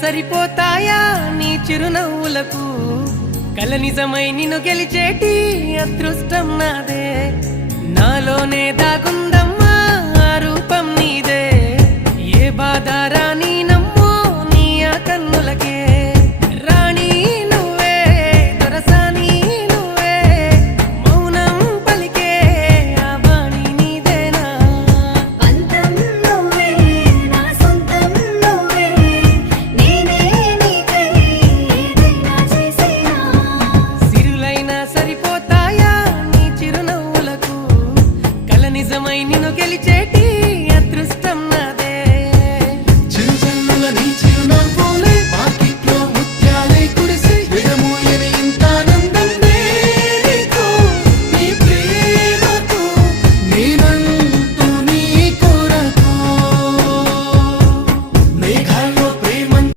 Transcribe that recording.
సరిపోతాయా నీ చిరునవ్వులకు కల నిజమై నిన్ను గెలిచేటి అదృష్టం నాదే నాలోనే దాగుందమ్మా ఆ రూపం నీదే ఏ బాధ రాని